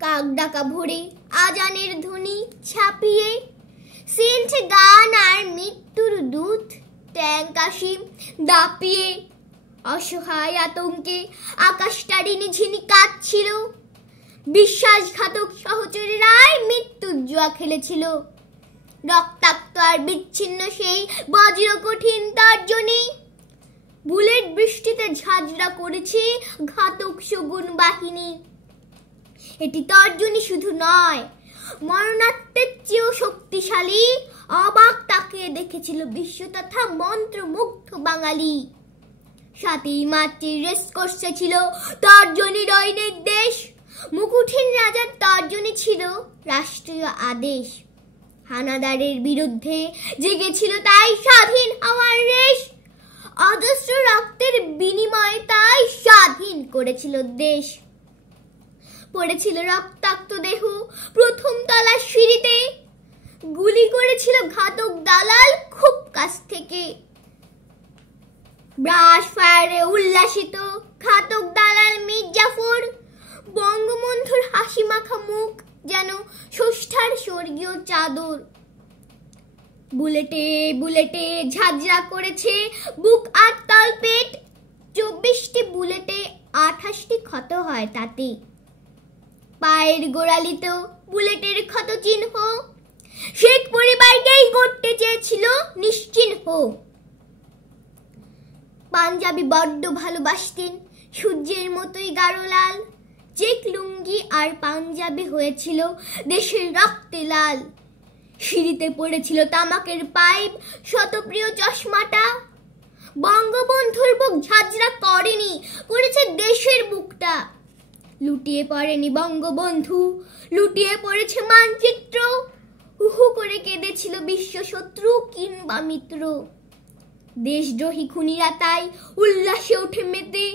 কাক ডাকা ভোরে আজানের ধ্বনি ছাপিয়ে, সেন্ট গান আর মৃত্যুর দূত ট্যাঙ্ক আসি দাপিয়ে। অসহায় আতঙ্কে আকাশটারি নিঝিনি কাঁদছিল, বিশ্বাসঘাতক সহচরেরাই মৃত্যুর জুয়া খেলেছিল। রক্তাক্ত আর বিচ্ছিন্ন সেই বজ্র কঠিন তর্জনী, বুলেট বৃষ্টিতে ঝাঁঝরা করেছে ঘাতক শগুন বাহিনী। এটি তর্জনী শুধু নয়, মরণাত্মের চেয়েও শক্তিশালী। অবাক তাকিয়ে দেখেছিল বিশ্ব তথা মন্ত্রমুগ্ধ বাঙালি। ৭ই মার্চের রেস কোর্সে ছিল তর্জনীর ওই নির্দেশ। মুকুটহীন রাজার তর্জনী ছিল রাষ্ট্রীয় আদেশ। হানাদারের বিরুদ্ধে জেগেছিল তাই স্বাধীন হওয়ার রেশ। অজস্র রক্তের বিনিময়ে তাই স্বাধীন করেছিল দেশ। পড়েছিল রক্তাক্ত দেহ প্রথম তলার সিঁড়িতে, গুলি করেছিল ঘাতক দালাল খুব কাছ থেকে। ব্রাশ ফায়ারে উল্লাসিত ঘাতক দালাল মির্জাফর, বঙ্গবন্ধুর হাসি মাখা মুখ যেন ষষ্ঠার স্বর্গীয় চাদর। বুলেটে বুলেটে ঝাঁঝরা করেছে বুক আর তলপেট, ২৪টি বুলেটে ২৮টি ক্ষত হয় তাতে। পায়ের গোড়ালিতেও বুলেটের ক্ষত চিহ্ন, শেখ পরিবারকেই করতে চেয়েছিল নিশ্চিহ্ন। পাঞ্জাবি বড্ড ভালোবাসতেন, সূর্যের মতোই গাঢ় লাল। চেক লুঙ্গি আর পাঞ্জাবি হয়েছিল দেশের রক্তে লাল। সিঁড়িতে পড়েছিল তামাকের পাইপ, শতপ্রিয় চশমাটা। বঙ্গবন্ধুর বুক ঝাঁঝরা করেনি, করেছে দেশের বুকটা। লুটিয়ে পড়েনি বঙ্গবন্ধু, লুটিয়ে পড়েছে মানচিত্র। হুহু করে কেঁদেছিল বিশ্ব শত্রু কিংবা মিত্র। দেশদ্রোহী খুনিরা তাই উল্লাসে ওঠে মেতে,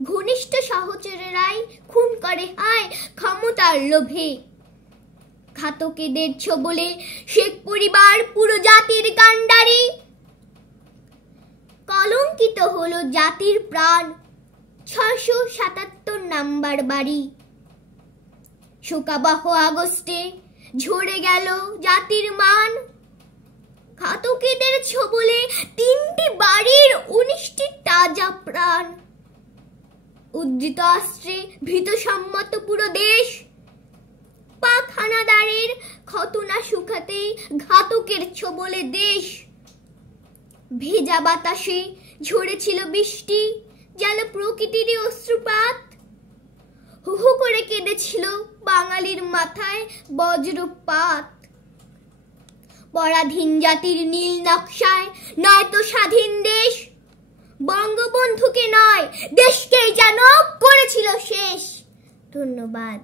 ঘনিষ্ঠ সহচরেরাই খুন করে হায় ক্ষমতার লোভে। ঘাতকেদের ছোবলে শেখ পরিবার পুরো জাতির কাণ্ডারি। কলঙ্কিত হলো জাতির প্রাণ, ৬৭৭ নাম্বার বাড়ি। শোকাবহ আগস্টে ঝরে গেল জাতির মান। ঘাতকেদের ছোবলে ৩টি বাড়ির ১৯টি তাজা প্রাণ। উদ্ধৃত অস্ত্রে ভীত সম্মত পুরো দেশ। পাক হানাদারের ক্ষত না শুকাতেই ঘাতকের ছোবলে দেশ। ভেজা বাতাসে ঝরেছিল বৃষ্টি, যেন প্রকৃতিরই অশ্রুপাত। হুহু করে কেঁদেছিল বাঙালির মাথায় বজ্রপাত। পরাধীন জাতির নীল নকশায় নয়তো স্বাধীন দেশ, বঙ্গবন্ধুকে নয় দেশকেই যেন করেছিল শেষ। ধন্যবাদ।